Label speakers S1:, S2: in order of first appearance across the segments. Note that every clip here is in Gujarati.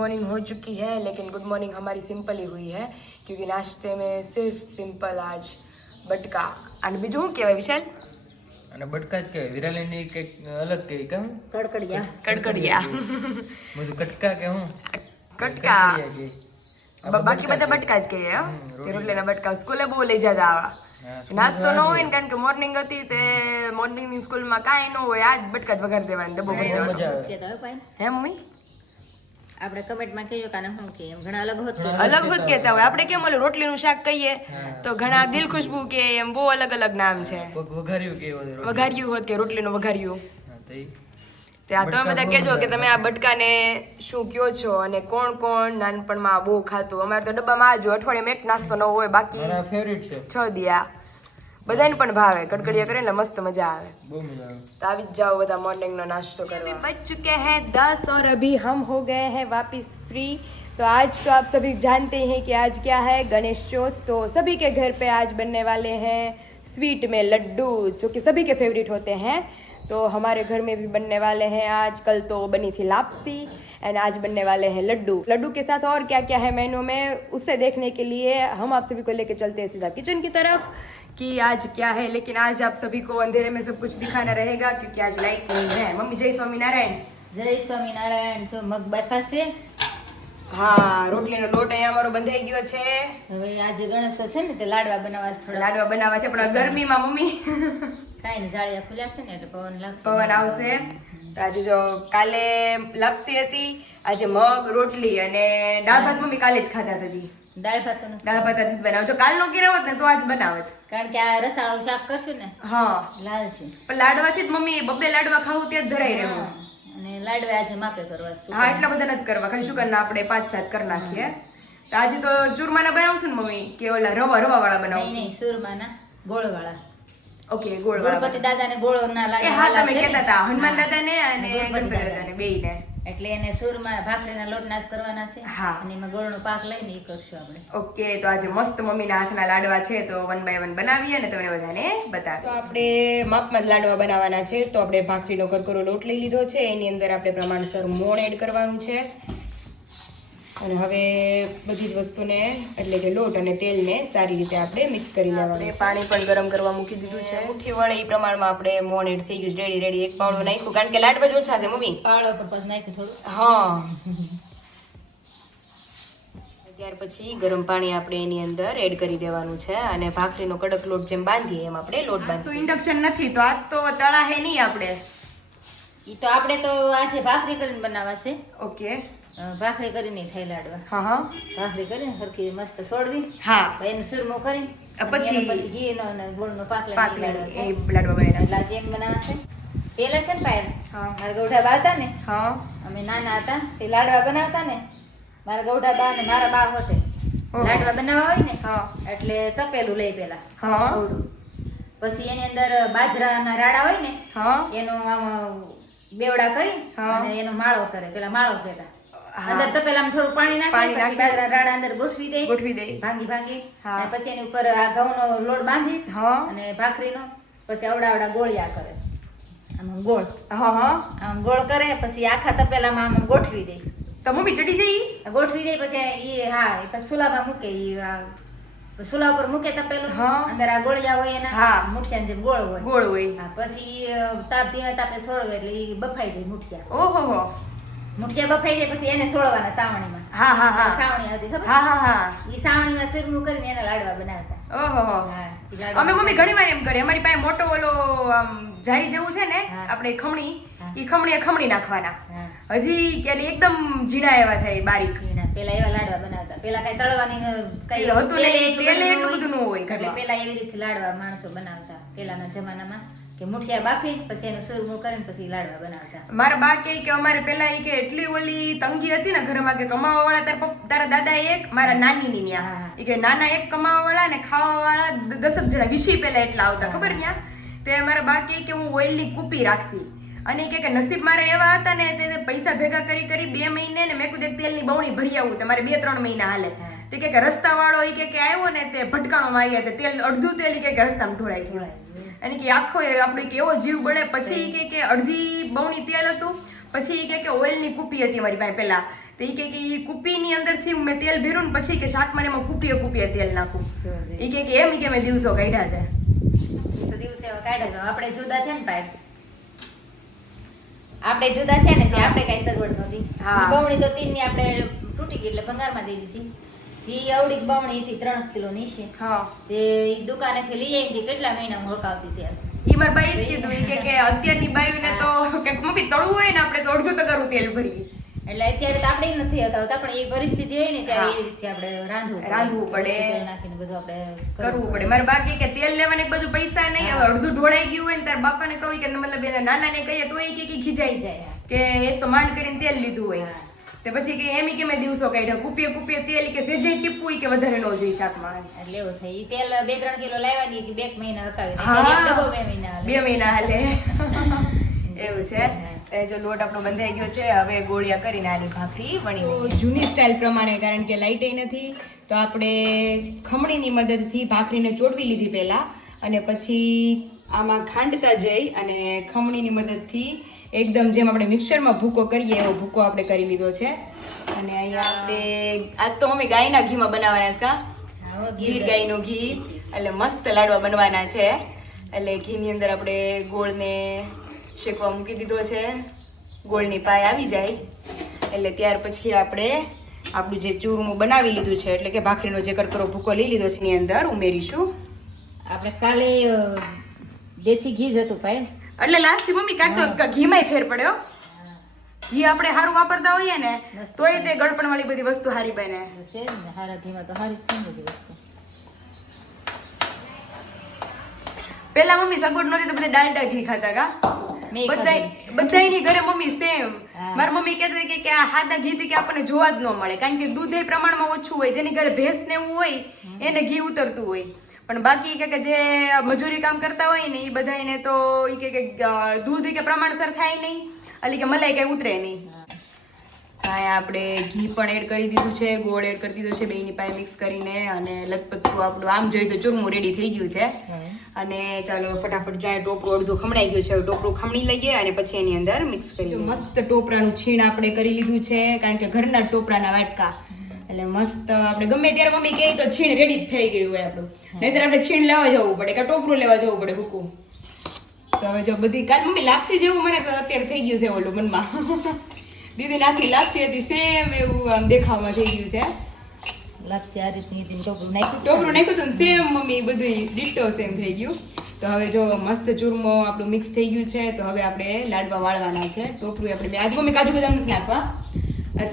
S1: हमारी गुड मॉर्निंग हो चुकी है लेकिन गुड मॉर्निंग हमारी सिंपल ही हुई है क्योंकि नाश्ते में सिर्फ सिंपल आज बटका અને બીજું શું કહેવાય વિશાલ
S2: અને બટકા જ કહેવાય વિરાલીની કંઈક અલગ કહે કેમ
S3: કડકડિયા
S1: કડકડિયા
S2: બધું કટકા કે હું
S1: કટકા
S2: કટકડિયા કહે.
S1: બ- બાકી બધા બટકા જ કહીએ હો.
S2: હમ,
S1: કે રોટલીના બટકા સ્કૂલે બહુ લઈ જતા આવા
S2: હા, સ્કૂલ
S1: નાસ્તો ન
S2: જવા
S1: હોય ને કારણ કે મોર્નિંગ હતી તે મોર્નિંગની સ્કૂલમાં કાંઈ ન હોય આજ બટકા જ વઘાર દેવાની ડબ્બો ભરી
S2: બહુ
S1: દેવાનો
S2: મજા આવે
S3: કહેતા હોય ભાઈ
S1: હે મમ્મી
S3: આપણે કમેન્ટમાં કહેજો કાને શું કે એમ. ઘણા અલગ હોત કે
S1: અલગ હોત કહેતા હોય આપણે કેમ ઓલું રોટલીનું શાક કહીએ? તો ઘણા દિલ ખુશબુ કે એમ બહુ અલગ અલગ નામ છે.
S2: વઘાર્યું કે
S1: વઘાર્યું હોત કે રોટલીનું વઘાર્યું.
S2: હા, તો ઈ.
S1: તે આ તમે બધા કહેજો કે તમે આ બટકાને શું કયો છો અને કોણ કોણ નાનપણમાં બહુ ખાતું? અમારે તો ડબ્બામાં આજો અઠવાડિયામાં એક નાસ્તો ન હોય બાકી
S2: ફેવરિટ છે.
S1: છ દિયા. બધાને પણ ભાવે કડકડિયા કરે એટલે મસ્ત મજા આવે
S2: બહુ મજા આવે
S1: तो अभी जाओ बता मॉर्निंग नो नाश्तो करवा बज चुके हैं दस और अभी हम हो गए हैं वापस फ्री तो आज तो आप सभी जानते हैं कि आज क्या है गणेश चौथ तो सभी के घर पे आज बनने वाले हैं स्वीट में लड्डू जो कि सभी के फेवरेट होते हैं तो हमारे घर में भी बनने वाले हैं आज कल तो बनी थी लापसी एंड आज बनने वाले हैं लड्डू लड्डू के साथ और क्या क्या है मेनू में उससे देखने के लिए हम आप सभी को लेके चलते हैं सीधा किचन की तरफ कि आज क्या है लेकिन आज आप सभी को अंधेरे में सब कुछ दिखाना रहेगा क्योंकि आज लाइट नहीं है मम्मी जय स्वामीनारायण
S3: જય સ્વામિનારાયણ જો મગ બાફા છે
S1: હા રોટલીનો લોટ અહીંયા અમારો બંધાઈ ગયો છે
S3: હવે આજે ગણેશો છે ને તે લાડવા બનાવવા છે થોડા
S1: લાડવા બનાવવા છે પણ ગરમીમાં મમ્મી
S3: કાંઈ ને જાળિયા ખુલ્યા છે ને એટલે પવન લાગશે
S1: પવન આવશે તો આજે જો કાલે લાપસી હતી આજે મગ રોટલી અને દાળ ભાત મમ્મી કાલે જ ખાધા છે હજી
S3: દાળ ભાત
S1: દાળ ભાત જ બનાવ. જો કાલનો કર્યો હોત ને તો આજ બનાવત.
S3: કારણ કે આ રસાવાળું શાક કરશું ને
S1: હા.
S3: લાલ છે.
S1: પણ લાડવાથી જ મમ્મી બબ્બે લાડવા ખાવું ત્યાં જ ધરાઈ રહેવું.
S3: અને લાડવા આજે માપે કરવા
S1: હા એટલા બધા નથી કરવા. ખાલી શુગર ના આપણે પાંચ સાત કરી નાખીએ. તો આજે તો ચૂરમાના બનાવશું ને મમ્મી? કે ઓલા રવા રવા વાળા
S3: નહીં
S1: બનાવશું?
S3: નહીં ગોળ વાળા
S1: ઓકે ગોળ વાળા
S3: ગણપતિ દાદાને ગોળ ના લાગે
S1: હા તમે
S3: કેતા ને?
S1: કહેતા હતા હનુમાન
S3: હા.
S1: દાદાને અને
S3: ગણપતિ. દાદાને
S1: બેયને.
S3: એટલે એને સુરમાં ભાખરીના લોટ નાશ કરવાના છે.
S1: હા.
S3: અને એમાં ગોળનો પાક લઈને એ કરશું આપણે.
S1: ઓકે તો આજે મસ્ત મમ્મીના હાથના લાડવા છે તો વન બાય વન બનાવીએ અને તમને બધાને બતાવીએ. તો આપણે માપમાં જ લાડવા બનાવવાના છે તો આપણે ભાખરીનો કરકરો લોટ લઈ લીધો છે એની અંદર આપણે પ્રમાણસર મોણ એડ કરવાનું છે. અને હવે બધી જ વસ્તુને એટલે કે લોટ અને તેલને સારી રીતે આપણે મિક્સ કરી લેવાનું પાણી પણ ગરમ કરવા મૂકી દીધું છે. મુઠ્ઠી વળે એ પ્રમાણમાં આપણે મોણ એડ થઈ ગયું છે રેડી રેડી. એક પાવડું નાખ્યું કારણ કે લાડવા જ ઓછા છે મમ્મી.
S3: પાવડા પર પછી નાખ્યું થોડું.
S1: હા. ત્યાર પછી ગરમ પાણી આપણે એની અંદર એડ કરી દેવાનું છે અને ભાખરીનો કડક લોટ જેમ બાંધીએ એમ આપણે લોટ બાંધીએ તો ઇન્ડક્શન નથી તો આ તો તળા હે નહીં આપણે.
S3: એ તો આપણે તો આજે ભાખરી કરીને બનાવાશે.
S1: ઓકે
S3: ભાખરી કરીને થઈ લાડવા.
S1: હા હા.
S3: ભાખરી કરીને સરખી મસ્ત સોડવી.
S1: હા.
S3: એનું સુરમો કરી
S1: પછી-
S3: ઘી નો અને ગોળ નો
S1: પાક
S3: લાડવા
S1: એ લાડવા બનાવી
S3: એટલે આજે એમ બનાવશે પેલા છે ને પાયલ. મારા ગૌઢા બા હતા ને
S1: હા.
S3: અમે નાના હતા તે લાડવા બનાવતા ને મારા ગૌઢા બા ને મારા બા હોતે. લાડવા બનાવવા હોય ને
S1: હા.
S3: એટલે તપેલું લઈ પેલા.
S1: હા.
S3: પછી એની અંદર બાજરાના રાડા હોય ને
S1: હા.
S3: એનો આમ બેવડા કરી અને એનો માળો કરે પેલા માળો
S1: હા.
S3: અંદર તપેલામાં થોડું પાણી નાખી પછી. રાડા અંદર ગોઠવી દે.
S1: ગોઠવી દે.
S3: ભાંગી ભાંગી. અને પછી એની ઉપર આ ઘઉંનો લોટ બાંધી અને ભાખરીનો. પછી અવડા અવડા ગોળિયા કરે. આમ ગોળ.
S1: હા હા.
S3: આમ ગોળ કરે પછી આખા તપેલામાં આમ ગોઠવી દે.
S1: તો મમ્મી ચડી જઈ?
S3: ગોઠવી દે પછી એ હા એ પછી સુલામાં મૂકે એ સુલા ઉપર મૂકે તપેલું. અંદર આ ગોળિયા હોય એના.
S1: હા.
S3: મુઠિયા જેમ ગોળ હોય.
S1: ગોળ હોય.
S3: હા પછી તાપ ધીમે તાપે સોળવે એટલે એ બફાઈ જાય મુઠિયા.
S1: ઓહો
S3: મુઠિયા બફાઈ જાય પછી એને સોળવાના સાવણીમાં.
S1: હા હા હા.
S3: સાવણી હતી ખબર?
S1: હા હા હા.
S3: ઈ સાવણીમાં સુરમું કરીને એના લાડવા બનાવતા.
S1: ઓહો હા. અમે મમ્મી ઘણી વાર એમ કરીએ. અમારી પાસે મોટો ઓલો આમ જારી જેવું છે ને આપણે ખમણી ઈ ખમણી ખમણી નાખવાના. હજી કે એકદમ ઝીણા એવા થાય બારીક.
S3: પેલા એવા લાડવા બનાવતા. પેલા કઈ તળવાની કઈ
S1: હતું નહીં, તેલ એટલું બધું ન હોય.
S3: એટલે પેલા એવી રીતે લાડવા માણસો બનાવતા પેલાના જમાનામાં. કે મુઠિયા બાફી પછી એનું સુરમું કરીને પછી લાડવા બનાવતા.
S1: મારા બા કહે કે અમારે પેલા એ કે એટલી ઓલી તંગી હતી ને ઘરમાં કે કમાવા વાળા તારા પપ્પ- તારા દાદા એક મારા નાની ની ન્યા એ કે નાના એક કમાવા વાળા ને ખાવા વાળા દસક જણા વીસી પેલા એટલા આવતા ખબર ન્યા? તે મારા બા કહે કે હું ઓઇલની કૂપી રાખતી. અને કે કે નસીબ મારે એવા હતા ને તે પૈસા ભેગા કરી કરી બે મહિને ને મેં કીધું તેલની બવણી ભરી આવું તમારે બે ત્રણ મહિના હાલે. તે કે રસ્તા વાળો ઈ કે આવ્યો ને તે ભટકાણો મારી તેલ અડધું તેલ કે રસ્તામાં ઢોળાઈ ગયું. અને કે આખો એ આપણે કેવો જીવ બળે. પછી કે કે અડધી બવણી તેલ હતું પછી કે કે ઓઇલની કૂપી હતી મારી પાસે પેલા તો એ કે કે ઈ કુપીની અંદરથી મેં તેલ ભેરું ને પછી કે શાકમાં એમાં કૂપીએ કૂપીએ તેલ નાખું. એ કે કે એમ કે મેં દિવસો કાઢ્યા છે.
S3: દિવસે કાઢ્યા આપણે જુદા છે ને પાય આપણે જુદા થયા ને આપણે કઈ સગવડ નહોતી.
S1: હા.
S3: તો બમણી ની આપણે તૂટી ગઈ એટલે ભંગારમાં દઈ દીધી. ઈ અવળી બાવણી હતી ત્રણ કિલો ની છે
S1: હા.
S3: તે ઈ દુકાનેથી લઈ આવી કેટલા મહિના મોળકાવતી ત્યારે
S1: ઈ માર બાઈ જ કીધું ઈ કે કે અત્યારની બાયુને તો કે મમ્મી તળવું હોય ને આપણે તો અડધું તો કરું તેલ ભરી
S3: એટલે અત્યારે તો આપણે નથી હતા પણ એ પરિસ્થિતિ હોય ને ત્યારે એ રીતે આપણે રાંધવું
S1: રાંધવું પડે.
S3: નાખીને બધું આપણે
S1: કરવું પડે. મારે બાકી કે તેલ લેવાને એક બાજુ પૈસા નહીં હવે અડધું ઢોળાઈ ગયું હોય ને તાર બાપાને કહું કે મતલબ એના નાના ને કહીએ તો એ કે ખીજાઈ જાય. કે એક તો માંડ કરીને તેલ લીધું હોય. તે પછી કે એમ કે મેં દિવસો કાઢ્યા. કુપીએ કુપીએ તેલ કે સેજે ટીપવું કે વધારે ન જોઈ શાકમાં.
S3: એટલે એવું થાય. તેલ બે ત્રણ કિલો લાવ્યા દઈએ કે બે મહિના હકાવી બે મહિના હાલે.
S1: બે મહિના હાલે. એવું છે. એ જો લોટ આપણો બંધાઈ ગયો છે હવે ગોળિયા કરીને આની ભાખરી વણી જૂની સ્ટાઇલ પ્રમાણે કારણ કે લાઈટ નથી તો આપણે ખમણીની મદદથી ભાખરીને ચોડવી લીધી પહેલા અને પછી આમાં ખાંડતા જઈ અને ખમણીની મદદથી એકદમ જેમ આપણે મિક્સરમાં ભૂકો કરીએ એવો ભૂકો આપણે કરી લીધો છે. અને અહીંયા આપણે આજ તો અમે ગાયના ઘીમાં બનાવવાના છે કા ગીર ગાયનું ઘી. એટલે મસ્ત લાડવા બનવાના છે. એટલે ઘીની અંદર આપણે ગોળને શેકવા મૂકી દીધો છે. ગોળની પાય આવી જાય. એટલે ત્યાર પછી આપણે આપણું જે ચૂરમું બનાવી લીધું છે એટલે કે ભાખરીનો જે કરકરો ભૂકો લઈ લીધો છે એની અંદર ઉમેરીશું.
S3: આપણે કાલે દેશી ઘી જ હતું ભાઈ.
S1: એટલે લાસ્ટ મમ્મી કાંઈક તો ઘીમાંય ફેર પડ્યો. ઘી આપણે સારું વાપરતા હોઈએ ને તોય તે ગળપણ વાળી બધી વસ્તુ સારી બને.
S3: છે ને હારા ઘીમાં તો હારી જ બધી વસ્તુ.
S1: પેલા મમ્મી સગવડ નહોતી તો બધા ડાલડા ઘી ખાતા કા?
S3: બધા
S1: બધાય બધાયની ઘરે મમ્મી સેમ. મારી મમ્મી કહેતી હતી કે કે આ હાદા ઘી થી કે આપણને જોવા જ ન મળે કારણ કે દૂધ એ પ્રમાણમાં ઓછું હોય જેની ઘરે ભેંસ ને એવું હોય એને ઘી ઉતરતું હોય. પણ બાકી કે કે જે મજૂરી કામ કરતા હોય ને એ બધાને તો એ કે કે દૂધ કે પ્રમાણસર થાય નહીં એટલે કે મલાઈ કઈ ઉતરે નહીં. અહીંયા આપણે ઘી પણ એડ કરી દીધું છે ગોળ એડ કરી દીધો છે બેની પાસે મિક્સ કરીને અને લગભગ આપણું આમ જોઈએ તો ચૂરમું રેડી થઈ ગયું છે. અને ચાલો ફટાફટ જાય ટોપરું અડધું ખમણાઈ ગયું છે ટોપરું ખમણી લઈએ અને પછી એની અંદર મિક્સ કરી મસ્ત ટોપરાનું છીણ આપણે કરી લીધું છે કારણ કે ઘરના ટોપરાના વાટકા. એટલે મસ્ત આપણે ગમે ત્યારે મમ્મી કહે તો છીણ રેડી જ થઈ ગયું હોય આપણું. નહીતર આપણે છીણ લેવા જવું પડે કે ટોપરું લેવા જવું પડે હુકુમ. તો હવે જો બધી કાલ મમ્મી લાપસી જેવું મને અત્યારે થઈ ગયું છે ઓલું મનમાં. દીદી નાખી લાપસી હતી સેમ એવું આમ દેખાવમાં થઈ ગયું છે.
S3: લાપસી આ રીતની હતી ટોપરું નાખ્યું
S1: ટોપરું નાખ્યું હતું સેમ મમ્મી બધું ડિટો સેમ થઈ ગયું. તો હવે જો મસ્ત ચૂરમો આપણું મિક્સ થઈ ગયું છે તો હવે આપણે લાડવા વાળવાના છે. ટોપરું આપણે બે આજ મમ્મી કાજુ બદામ નથી નાખવા.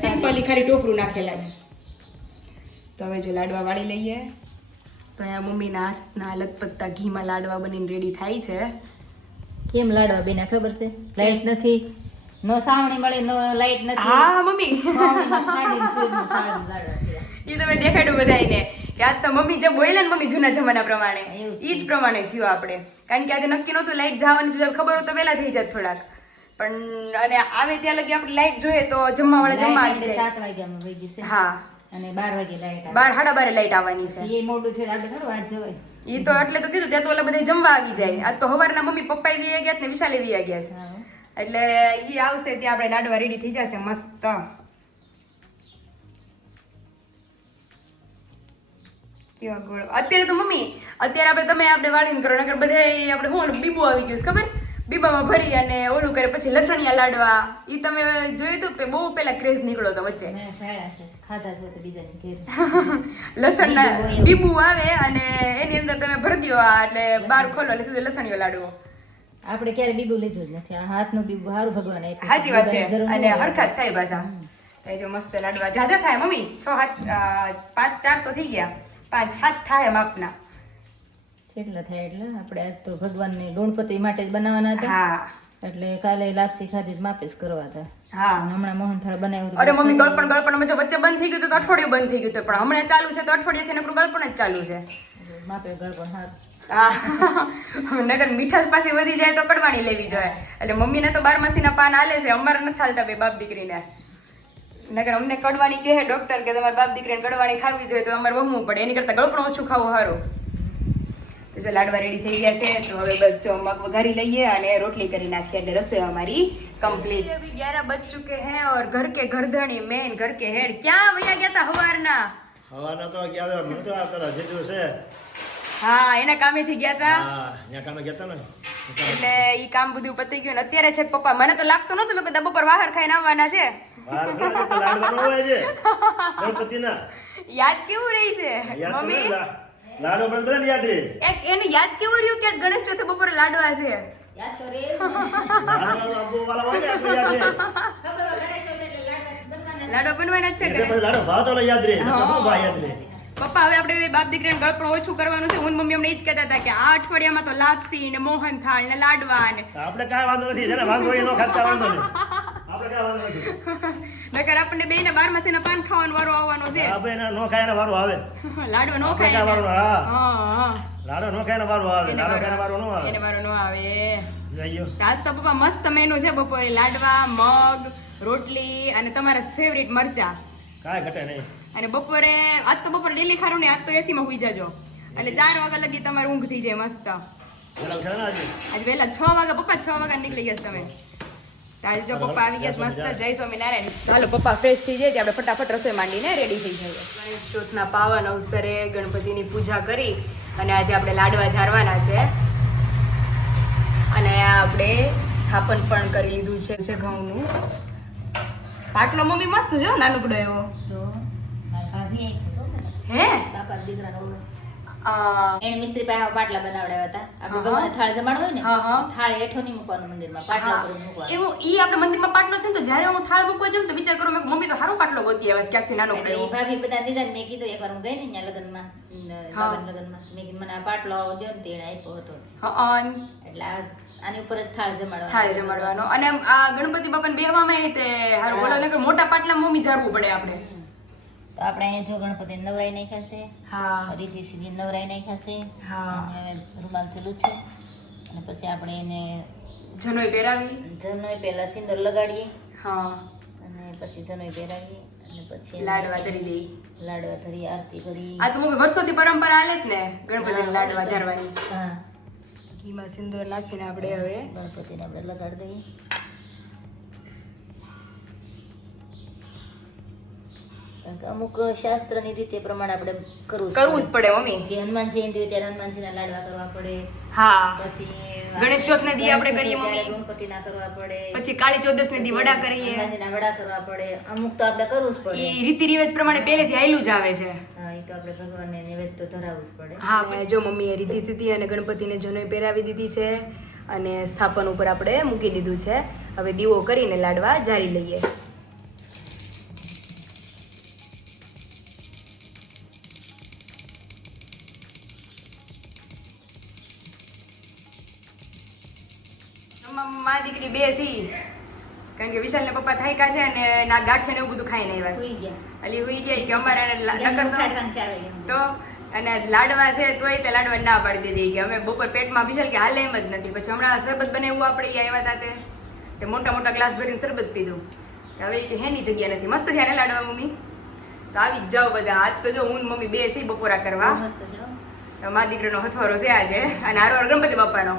S1: સિમ્પલી ખાલી ટોપરું નાખેલા છે તો હવે જો લાડવા વાળી લઈએ. તો અહીંયા મમ્મીના હાથના લગપતતા ઘીમાં લાડવા બનીને રેડી થાય છે.
S3: કેમ લાડવા બેના ખબર છે? લાઈટ નથી. નો સાવણી મળે નો લાઈટ નથી.
S1: હા મમ્મી. એ તમે દેખાડ્યું બધાને કે આજ તો મમ્મી જે બોલે ને મમ્મી જૂના જમાના પ્રમાણે. એ જ પ્રમાણે થયું આપણે. કારણ કે આજે નક્કી નહોતું લાઈટ જવાની જો ખબર હોય તો વહેલા થઈ જાત થોડાક. પણ અને આવે ત્યાં લગી આપણે લાઈટ જોઈએ તો જમવા વાળા જમવા આવી જાય.
S3: સાત છે.
S1: હા.
S3: અને 12 વાગે લાઈટ આવે.
S1: 12 સાડા લાઈટ આવવાની છે.
S3: એ મોડું થયું આપણે થોડું વાટ જવાય.
S1: ઈ તો એટલે તો કીધું ત્યાં તો ઓલા બધા જમવા આવી જાય. આજ તો હવારના મમ્મી પપ્પા આવી ગયા ને વિશાલ આવી ગયા છે. એટલે ઈ આવશે ત્યાં આપણે લાડવા રેડી થઈ જશે મસ્ત. કેવા ગોળ. અત્યારે તો મમ્મી અત્યારે આપણે તમે આપણે વાળીને કરો નકર બધા આપણે હું બીબુ આવી ગયું ખબર? બીબામાં ભરી અને ઓલું કરે પછી લસણિયા લાડવા. ઈ તમે જોયું તું બહુ પેલા ક્રેઝ નીકળ્યો તો વચ્ચે.
S3: મેં
S1: લીંબુ આવે અને એની અંદર તમે ભરી દો આ એટલે બાર ખોલો એટલે સીધો લસણિયો લાડવો.
S3: આપણે ક્યારે બીબુ લીધું જ નથી. આ હાથનું બીબુ સારું ભગવાન આપ્યું.
S1: સાચી વાત છે. અને. હરખત થાય પાછા. એ જો મસ્ત લાડવા. જાજા થાય મમ્મી? છ હાથ પાંચ ચાર તો થઈ ગયા. પાંચ હાથ થાય માપના.
S3: જેટલા થાય એટલે. આપણે આજ તો ભગવાનને ગણપતિ માટે જ બનાવવાના હતા.
S1: હા.
S3: એટલે કાલે લાપસી ખાધી માપે કરવા હતા.
S1: હા.
S3: હમણાં મોહનથાળ બનાવ્યું
S1: અરે મમ્મી ગળપણ ગળપણ જો વચ્ચે બંધ થઈ ગયું હતું તો અઠવાડિયું બંધ થઈ ગયું હતું પણ હમણાં ચાલુ છે તો અઠવાડિયાથી નકરું ગળપણ જ ચાલુ છે.
S3: માપે ગળપણ
S1: હા. નગર મીઠાશ પાસે વધી જાય તો કડવાણી લેવી જોઈએ. એટલે મમ્મીને તો બારમાસીના પાન આલે છે અમારે નથી હાલતા બે બાપ દીકરીને. નગર અમને કડવાની કહે ડોક્ટર કે તમારે બાપ દીકરીને કડવાની ખાવી જોઈએ તો અમારે વહવું પડે એની કરતાં ગળપણ ઓછું ખાવું સારું. તો લાડવા રેડી થઈ ગયા છે. તો હવે બસ જો મગ વઘારી લઈએ અને રોટલી કરી નાખીએ. એટલે રસોઈ અમારી કમ્પ્લીટ અભી ગ્યારહ બજ ચુકે હે ઓર ઘર કે ઘરધણી મેન ઘર કે હેડ. ક્યાં વયા ગયા હતા હવારના?
S4: હવારના તો ગયા નતો આવતા જેજો છે.
S1: હા એના કામેથી ગયા તા?
S4: હા એના કામે ગયા તા ને.
S1: એટલે ઈ કામ બધું પતી ગયું ને અત્યારે છે પપ્પા. મને તો લાગતું નતું મેં કીધું બપોર વાહર ખાઈને આવવાના છે. યાદ કેવું રહી છે મમ્મી?
S4: લાડો પણ બધાને યાદ રહે
S1: એક એને યાદ કેવું રહ્યું કે ગણેશ ચોથે બપોરે લાડવા છે?
S3: યાદ તો રે.
S4: લાડો વાળા હોય ને એટલે યાદ રહે
S3: ખબર ગણેશ ચોથ એટલે લાડવા બનવાના
S1: જ છે
S4: એટલે પછી લાડો ભાવ તો યાદ રહે નકર ભાવ યાદ રહે
S1: પપ્પા હવે આપણે બાપ દીકરાને ગળપણ ઓછું કરવાનું છે. હું મમ્મી અમને એ જ કહેતા હતા કે આ અઠવાડિયામાં તો લાપસી ને મોહન થાળ ને લાડવા ને
S4: આપણે કાંઈ વાંધો નથી જેને વાંધો એનો ખાતા વાંધો નહીં.
S1: નકર આપણને બેયને બાર માસીના પાન ખાવાનો વારો આવવાનો છે.
S4: આપણે એના નો ખાય વારો આવે.
S1: લાડવા નો ખાય
S4: વારો હા
S1: હા. હા
S4: નો ખાય વારો આવે.
S1: એને
S4: ખાય
S1: વારો
S4: વારો નો
S1: એને વારો નો આવે. આજ તો પપ્પા મસ્ત મેનુ છે બપોરે. લાડવા મગ રોટલી અને તમારા ફેવરિટ મરચા.
S4: કાય ઘટે નહીં.
S1: અને બપોરે આજ તો બપોરે ડેલી ખારું ને આજ તો એસીમાં હુઈ જાજો. એટલે ચાર વાગ્યા લગી તમારે ઊંઘ થઈ જાય મસ્ત.
S4: ને આજ?
S1: વેલા છ વાગ્યા પપ્પા છ વાગ્યા નીકળી ગયા તમે. આજે જો પપ્પા આવી ગયા મસ્ત જય સ્વામિનારાયણ. હાલો પપ્પા ફ્રેશ થઈ જાય આપણે ફટાફટ રસોઈ માંડીને રેડી થઈ જઈએ. ગણેશ ચોથના પાવન અવસરે ગણપતિની પૂજા કરી અને આજે આપણે લાડવા ઝારવાના છે. અને આપણે સ્થાપન પણ કરી લીધું છે. છે ઘઉંનું. પાટલો મમ્મી મસ્ત છે હો, નાનકડો એવો? હે?
S3: બાપા દીકરાનો એને મિસ્ત્રી પાસે પાટલા બનાવડાવ્યા હતા. આપણે. થાળ જમાડ હોય ને. થાળ હેઠો નહીં મૂકવાનું મંદિરમાં પાટલા. મૂકવાનું.
S1: એવું ઈ આપણે મંદિરમાં પાટલો છે ને તો જ્યારે હું થાળ મૂકવા જાઉં તો વિચાર કરું મેં મમ્મી તો સારો પાટલો ગોતી આવે ક્યાંકથી નાનો
S3: પડે ભાભી બધા દીધા ને મેં કીધું એકવાર હું ગઈ ને ત્યાં લગ્નમાં. બાબાના લગ્નમાં મેં કીધું મને આ પાટલો દો ને તેણે આપ્યો હતો. એટલે આની ઉપર જ થાળ જમાડવાનો.
S1: થાળ જમાડવાનો. અને આ ગણપતિ બાપાને બેહવામાં એ તે હારું બોલો નકર મોટા પાટલા મમ્મી જારવું પડે આપણે.
S3: તો આપણે અહીંયા જો ગણપતિ નવરાઈ નાખ્યા છે.
S1: હા.
S3: રીતિ સીધી નવરાઈ નાખ્યા છે.
S1: હા.
S3: અને હવે રૂમાલ ચાલુ છે. અને પછી આપણે એને
S1: જનોય પહેરાવી.
S3: જનોય પહેલાં સિંદૂર લગાડીએ.
S1: હા.
S3: અને પછી જનોય પહેરાવીએ. અને પછી
S1: લાડવા ધરી દઈ
S3: લાડવા ધરી આરતી કરી.
S1: આ તો વર્ષોથી પરંપરા હાલે જ ને ગણપતિને લાડવા ઝારવાની
S3: હા.
S1: ઘીમાં સિંદૂર નાખીને આપણે હવે
S3: ગણપતિને આપણે લગાડી દઈએ. કારણ કે અમુક શાસ્ત્રની રીતે પ્રમાણે આપણે કરવું
S1: કરવું જ પડે. મમ્મી.
S3: કે હનુમાન જયંતિ હોય ત્યારે હનુમાનજીના લાડવા કરવા પડે.
S1: હા.
S3: પછી
S1: ગણેશ ચોથને દી આપણે કરીએ મમ્મી.
S3: ગણપતિ ના કરવા પડે.
S1: પછી કાળી ચૌદશ ને દી વડા કરીએ.
S3: હનુમાનજીના વડા કરવા પડે. અમુક તો આપણે કરવું જ પડે.
S1: એ રીતિ રિવાજ પ્રમાણે પહેલેથી આયેલું જ આવે છે.
S3: એ તો આપણે ભગવાનને નૈવેદ્ય તો ધરાવવું જ પડે.
S1: હા અને જો મમ્મીએ રીતિ સીધી અને ગણપતિને જનોઈ પહેરાવી દીધી છે અને સ્થાપન ઉપર આપણે મૂકી દીધું છે. હવે દીવો કરીને લાડવા જારી લઈએ. મા દીકરી બે સી કારણ કે વિશાલ ને પપ્પા થાયકા છે અને ના ગાંઠે ને એવું બધું ખાઈને આવ્યા છે. અલી હુઈ ગયા કે અમારે તો- અને લાડવા છે તોય તે લાડવા ના પાડી દીધી કે અમે બપોર પેટમાં વિશાલ કે હાલે એમ જ નથી. પછી હમણાં શરબત એવું આપણે આવ્યા હતા તે. તે મોટા મોટા ગ્લાસ ભરીને શરબત પીધું. હવે કે હેની જગ્યા નથી. મસ્ત થયા ને લાડવા મમ્મી? તો આવી જ જાઓ બધા. આજ તો જો હું મમ્મી બે છે બપોરા કરવા. તો મા દીકરીનો હથવારો છે આજે. અને આરો ગણપતિ બાપાનો.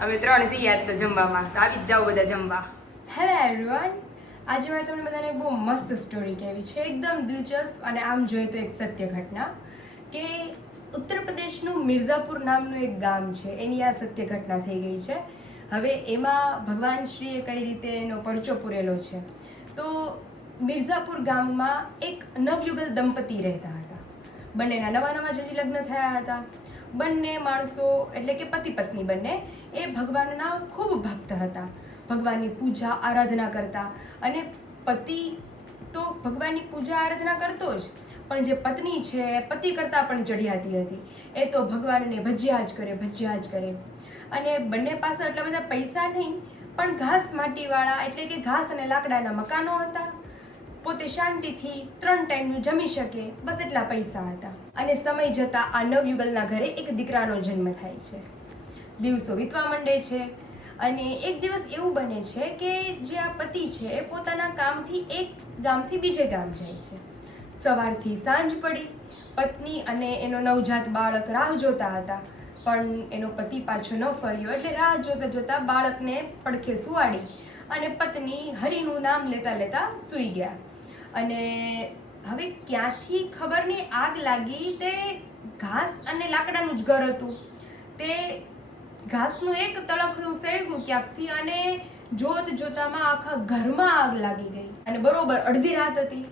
S1: અમે ત્રણ છીએ તો જમવામાં. તો આવી જ જાઓ બધા જમવા. હેલો એવરીવન આજે મારે તમને બધાને બહુ મસ્ત સ્ટોરી કહેવી છે. એકદમ દિલચસ્પ અને આમ જોઈએ તો એક સત્ય ઘટના કે ઉત્તર પ્રદેશનું મિર્ઝાપુર નામનું એક ગામ છે. એની આ સત્ય ઘટના થઈ ગઈ છે. હવે એમાં ભગવાન શ્રીએ કઈ રીતે એનો પરચો પૂરેલો છે? તો મિર્ઝાપુર ગામમાં એક નવયુગલ દંપતી રહેતા હતા. બંનેના નવા નવા જ લગ્ન થયા હતા. બંને માણસો, એટલે કે પતિ પત્ની બંને, એ ભગવાનના ખૂબ ભક્ત હતા. ભગવાનની પૂજા આરાધના કરતા. અને પતિ તો ભગવાનની પૂજા આરાધના કરતો જ, પણ જે પત્ની છે, પતિ કરતાં પણ ચડિયાતી હતી. એ તો ભગવાનને ભજ્યા જ કરે, ભજ્યા જ કરે. અને બંને પાસે એટલા બધા પૈસા નહીં, પણ ઘાસ માટીવાળા, એટલે કે ઘાસ અને લાકડાના મકાનો હતા. પોતે શાંતિથી ત્રણ ટાઈમનું જમી શકે, બસ એટલા પૈસા હતા. અને સમય જતાં આ નવયુગલના ઘરે એક દીકરાનો જન્મ થાય છે. દિવસો વીતવા માંડે છે અને એક દિવસ એવું બને છે કે જે આ પતિ છે એ પોતાના કામથી એક ગામથી બીજે ગામ જાય છે. સવારથી સાંજ પડી, પત્ની અને એનો નવજાત બાળક રાહ જોતા હતા, પણ એનો પતિ પાછો ન ફર્યો એટલે રાહ જોતા જોતા બાળકને પડખે સુવાડી અને પત્ની હરિનું નામ લેતા લેતા સૂઈ ગયા. અને હવે ક્યાંથી ખબર નહીં આગ લાગી તે ઘાસ અને લાકડાનું જ ઘર હતું. તે ઘાસનું એક તળખડું સળગ્યું ક્યાંકથી અને જોત જોતામાં આખા ઘરમાં આગ લાગી ગઈ અને બરોબર અડધી રાત હતી.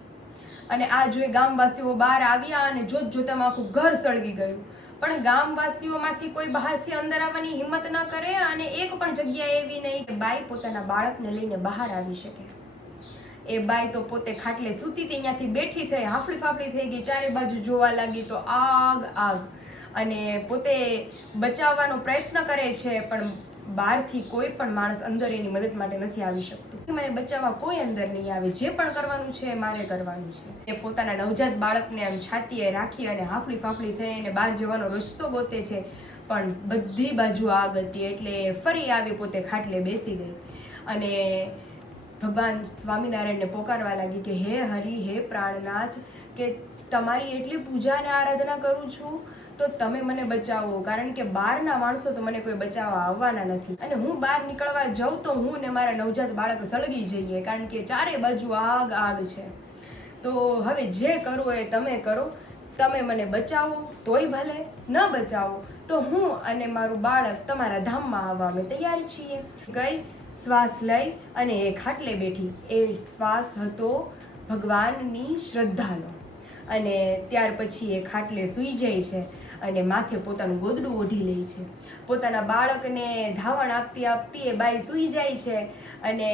S1: અને આ જોઈ ગામવાસીઓ બહાર આવ્યા અને જોત જોતામાં આખું ઘર સળગી ગયું. પણ ગામવાસીઓમાંથી કોઈ બહારથી અંદર આવવાની હિંમત ન કરે અને એક પણ જગ્યા એવી નહીં કે બાઈ પોતાના બાળકને લઈને બહાર આવી શકે. એ બાઈ તો પોતે ખાટલે સૂતી હતી, ત્યાંથી બેઠી થઈ હાફળી ફાફડી થઈ ગઈ, ચારે બાજુ જોવા લાગી તો આગ આગ. અને પોતે બચાવવાનો પ્રયત્ન કરે છે, પણ બહારથી કોઈ પણ માણસ અંદર એની મદદ માટે નથી આવી શકતું. મને બચાવવા કોઈ અંદર નહીં આવે, જે પણ કરવાનું છે મારે કરવાનું છે. એ પોતાના નવજાત બાળકને આમ છાતીએ રાખી અને હાફળી ફાફડી થઈ અને બહાર જવાનો રસ્તો ગોતે છે, પણ બધી બાજુ આગ હતી, એટલે ફરી આવી પોતે ખાટલે બેસી ગઈ. અને ભગવાન સ્વામિનારાયણને પોકારવા લાગી કે, હે હરિ, હે પ્રાણનાથ, કે તમારી એટલી પૂજા અને આરાધના કરું છું, તો તમે મને બચાવો. કારણ કે બહારના માણસો તો મને કોઈ બચાવવા આવવાના નથી. અને હું બહાર નીકળવા જાઉં તો હું ને મારા નવજાત બાળક સળગી જઈએ, કારણ કે ચારે બાજુ આગ આગ છે. તો હવે જે કરવું એ તમે કરો. તમે મને બચાવો, તોય ભલે. ન બચાવો, તો હું અને મારું બાળક તમારા ધામમાં આવવા અમે તૈયાર છીએ. ગઈ શ્વાસ લઈ અને એ ખાટલે બેઠી. એ શ્વાસ હતો ભગવાનની શ્રદ્ધાનો. અને ત્યાર પછી એ ખાટલે સૂઈ જાય છે અને માથે પોતાનું ગોદડું ઓઢી લે છે. પોતાના બાળકને ધાવણ આપતી આપતી એ બાઈ સૂઈ જાય છે અને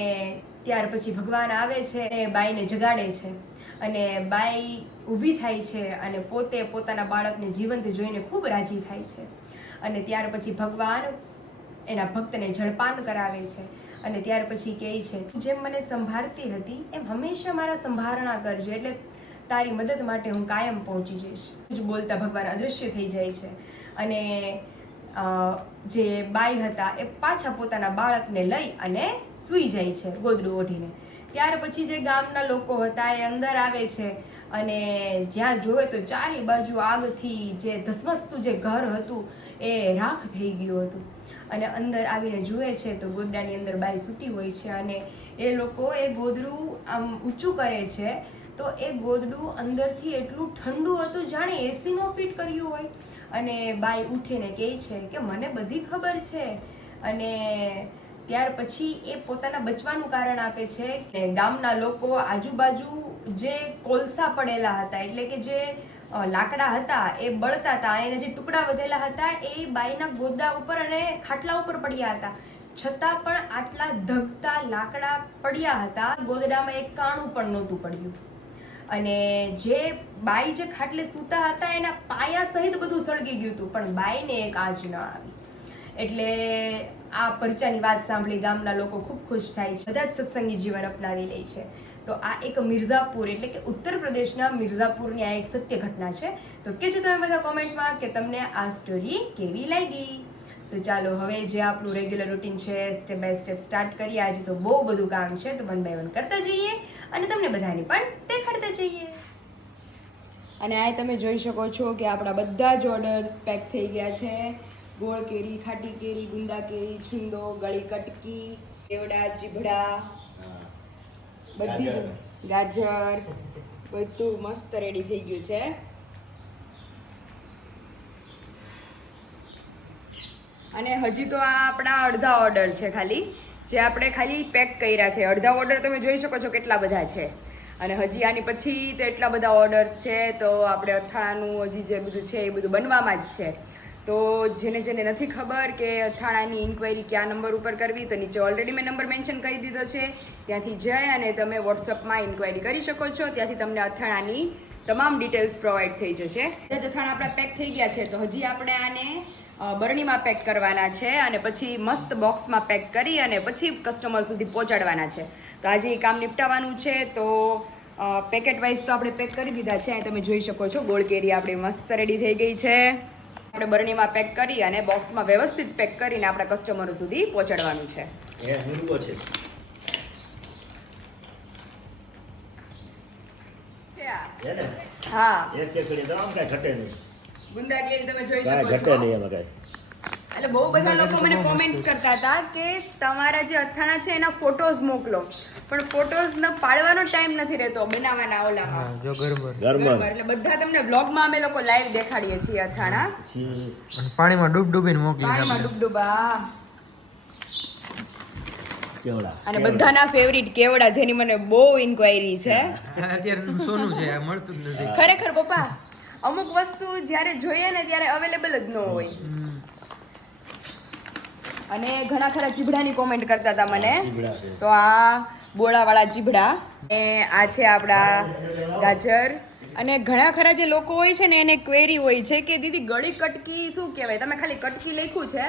S1: ત્યાર પછી ભગવાન આવે છે અને બાઈને જગાડે છે. અને બાઈ ઊભી થાય છે અને પોતે પોતાના બાળકને જીવંત જોઈને ખૂબ રાજી થાય છે. અને ત્યાર પછી ભગવાન એના ભક્તને જળપાન કરાવે છે. અને ત્યાર પછી કહે છે જેમ મને સંભાળતી હતી, એમ હંમેશા મારા સંભારણા કરજે, એટલે તારી મદદ માટે હું કાયમ પહોંચી જઈશ. જ બોલતા ભગવાન અદૃશ્ય થઈ જાય છે. અને જે બાઈ હતા, એ પાછા પોતાના બાળકને લઈ અને સૂઈ જાય છે, ગોદડું ઓઢીને. ત્યાર પછી જે ગામના લોકો હતા, એ અંદર આવે છે અને જ્યાં જોવે તો ચારે બાજુ આગથી જે ધસમસતું જે ઘર હતું, એ રાખ થઈ ગયું હતું. અને અંદર આવીને જુએ છે તો ગોદડાની અંદર બાઈ સૂતી હોય છે અને એ લોકો એ ગોદડું આમ ઊંચું કરે છે, તો એ ગોદડું અંદરથી એટલું ઠંડુ હતું, જાણે એસીનો ફિટ કર્યું હોય. અને બાઈ ઉઠીને કહે છે કે મને બધી ખબર છે. અને ત્યાર પછી એ પોતાના બચવાનું કારણ આપે છે કે ગામના લોકો આજુબાજુ જે કોલસા પડેલા હતા, એટલે કે જે લાકડા હતા, એ બળતા હતા, એને જે ટુકડા વધેલા હતા, એ બાઈના ગોદડા ઉપર અને ખાટલા ઉપર પડ્યા હતા. છતાં પણ આટલા ધગતા લાકડા પડ્યા હતા, ગોદડામાં એક કાણું પણ નહોતું પડ્યું. અને જે બાઈ જે ખાટલે સૂતા હતા, એના પાયા સહિત બધું સળગી ગયું હતું, પણ બાઈને એક આજ ન આવી. એટલે આ પરચાની વાત સાંભળી ગામના લોકો ખૂબ ખુશ થાય છે, બધા જ સત્સંગી જીવન અપનાવી લે છે. તો આ એક મિર્ઝાપુર એટલે કે ઉત્તર પ્રદેશના મિર્ઝાપુરની આ એક સત્ય ઘટના છે. તો કહેજો તમે બધા કોમેન્ટમાં કે તમને આ સ્ટોરી કેવી લાગી? તો ચાલો હવે જે આપણું રેગ્યુલર રૂટીન છે સ્ટેપ બાય સ્ટેપ સ્ટાર્ટ કરીએ. આજે તો બહુ બધું કામ છે, તો વન બાય વન કરતા જઈએ અને તમને બધાને પણ દેખાડતા જઈએ. અને આ તમે જોઈ શકો છો કે આપણા બધા જ ઓર્ડર્સ પેક થઈ ગયા છે. ગોળ કેરી, ખાટી કેરી, ગુંદા કેરી, છુંદો, ગળી કટકી, કેવડા ચીભડા બધી ગાજર, બધું મસ્ત રેડી થઈ ગયું છે. અને હજી તો આ આપણા અડધા ઓર્ડર છે ખાલી. જે આપણે ખાલી પેક કર્યા છે. અડધા ઓર્ડર તમે જોઈ શકો છો કેટલા બધા છે. અને હજી આની પછી તો એટલા બધા ઓર્ડર્સ છે, તો આપણે અથાણાનું, હજી જે બધું છે એ બધું બનવામાં જ છે. તો જેને જેને નથી ખબર કે અથાણાની ઇન્ક્વાયરી કયા નંબર ઉપર કરવી, તો નીચે ઓલરેડી મેં નંબર મેન્શન કરી દીધો છે. ત્યાંથી જઈ અને તમે વોટ્સઅપમાં ઇન્ક્વાયરી કરી શકો છો. ત્યાંથી તમને અથાણાની તમામ ડિટેલ્સ પ્રોવાઈડ થઈ જશે. જ અથાણા આપણા પેક થઈ ગયા છે, તો હજી આપણે આને બરણીમાં પેક કરવાના છે અને પછી મસ્ત બોક્સમાં પેક કરી અને પછી કસ્ટમર સુધી પહોંચાડવાના છે. તો આજે એ કામ નિપટાવવાનું છે, તો પેકેટ વાઇઝ તો આપણે પેક કરી દીધા છે. તમે જોઈ શકો છો, ગોળ કેરી આપણી મસ્ત રેડી થઈ ગઈ છે. આપણે બરણીમાં પેક કરી અને બોક્સમાં વ્યવસ્થિત પેક કરીને આપણા કસ્ટમરો સુધી પહોંચાડવાનું છે.
S4: છે. છે
S1: હા. ગુંદા કેરી તમે જોઈ શકો
S4: ઘટે નહીં એમાં કાંઈ.
S1: એટલે બહુ બધા લોકો મને કોમેન્ટ્સ કરતા હતા કે તમારા જે અથાણા છે એના ફોટોઝ મોકલો. પણ ફોટોઝ ન પાડવાનો ટાઈમ નથી રહેતો બનાવવાના ઓલામાં.
S2: જો ગરબર
S4: ગરબર
S1: એટલે બધા તમને વ્લોગમાં અમે લોકો લાઈવ દેખાડીએ છીએ અથાણા.
S2: અને પાણીમાં ડૂબ ડૂબીને મોકલી
S1: પાણીમાં ડૂબ
S4: ડૂબા
S1: અને બધાના ફેવરિટ કેવડા જેની મને બહુ ઇન્ક્વાયરી છે.
S2: અત્યારે સોનું છે મળતું જ નથી.
S1: ખરેખર પપ્પા અમુક વસ્તુ જ્યારે જોઈએ ને ત્યારે અવેલેબલ જ ન હોય. અને ઘણા ખરા જીભડાની કોમેન્ટ કરતા હતા મને. તો આ બોળાવાળા જીભડા. અને આ છે આપણા ગાજર. અને ઘણા ખરા જે લોકો હોય છે ને એને ક્વેરી હોય છે કે દીદી ગળી કટકી શું કહેવાય? તમે ખાલી કટકી લખ્યું છે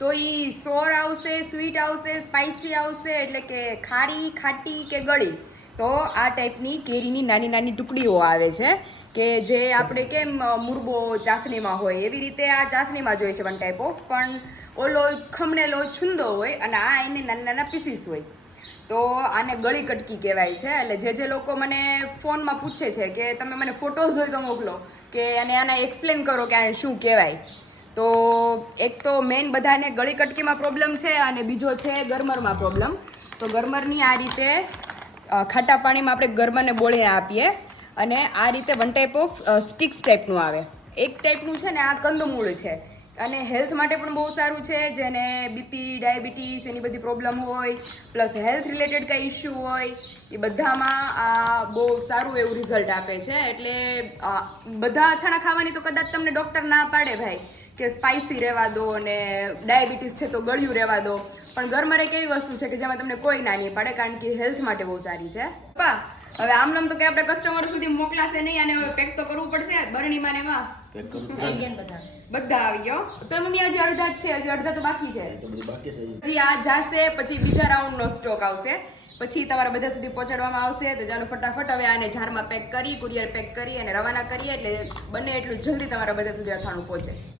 S1: તો એ સોર આવશે સ્વીટ આવશે સ્પાઇસી આવશે એટલે કે ખારી ખાટી કે ગળી? તો આ ટાઈપની કેરીની નાની નાની ટુકડીઓ આવે છે કે જે આપણે કેમ મુરબો ચાસણીમાં હોય. એવી રીતે આ ચાસણીમાં જોઈએ છે વન ટાઈપ ઓફ પણ ઓલો ખમણેલો છુંદો હોય અને આ એને નાના નાના પીસીસ હોય. તો આને ગળી કટકી કહેવાય છે. એટલે જે જે લોકો મને ફોનમાં પૂછે છે કે તમે મને ફોટોઝ હોય તો મોકલો કે અને આના એક્સપ્લેન કરો કે આને શું કહેવાય. તો એક તો મેઇન બધાને ગળી કટકીમાં પ્રોબ્લેમ છે અને બીજો છે ગરમરમાં પ્રોબ્લેમ તો ગરમરની આ રીતે ખાટા પાણીમાં આપણે ગરમરને બોળીને આપીએ અને આ રીતે વન ટાઈપ ઓફ સ્ટિક્સ ટાઈપનું આવે. એક ટાઈપનું છે ને આ કંદમૂળ છે. અને હેલ્થ માટે પણ બહુ સારું છે, જેને બીપી ડાયાબિટીસ, એની બધી પ્રોબ્લેમ હોય, પ્લસ હેલ્થ રિલેટેડ કંઈ ઇશ્યુ હોય, એ બધામાં આ બહુ સારું એવું રિઝલ્ટ આપે છે. એટલે બધા અથાણા ખાવાની તો કદાચ તમને ડૉક્ટર ના પાડે ભાઈ, કે સ્પાઇસી રહેવા દો અને ડાયાબિટીસ છે તો ગળ્યું રહેવા દો. પણ ઘરમાં એક એવી વસ્તુ છે કે જેમાં તમને કોઈ ના નહીં પાડે, કારણ કે હેલ્થ માટે બહુ સારી છે. પપ્પા, હવે આમ નામ તો કે આપણે કસ્ટમર સુધી મોકલાશે નહીં અને હવે પેક તો કરવું પડશે, બરણીમાં ને એમાં.
S4: પેક કરવું
S3: આવી ગયા ને બધા.
S1: બધા આવી ગયો. તો મમ્મી હજી અડધા જ છે. હજી અડધા તો બાકી છે.
S4: તો બધું બાકી છે હજી.
S1: હજી આ જાશે પછી બીજા રાઉન્ડનો સ્ટોક આવશે. પછી તમારા બધા સુધી પહોંચાડવામાં આવશે. તો ચાલો ફટાફટ હવે આને જારમાં પેક કરી કુરિયર પેક કરી અને રવાના કરીએ એટલે બને એટલું જલ્દી તમારા બધા સુધી અથાણું પહોંચે.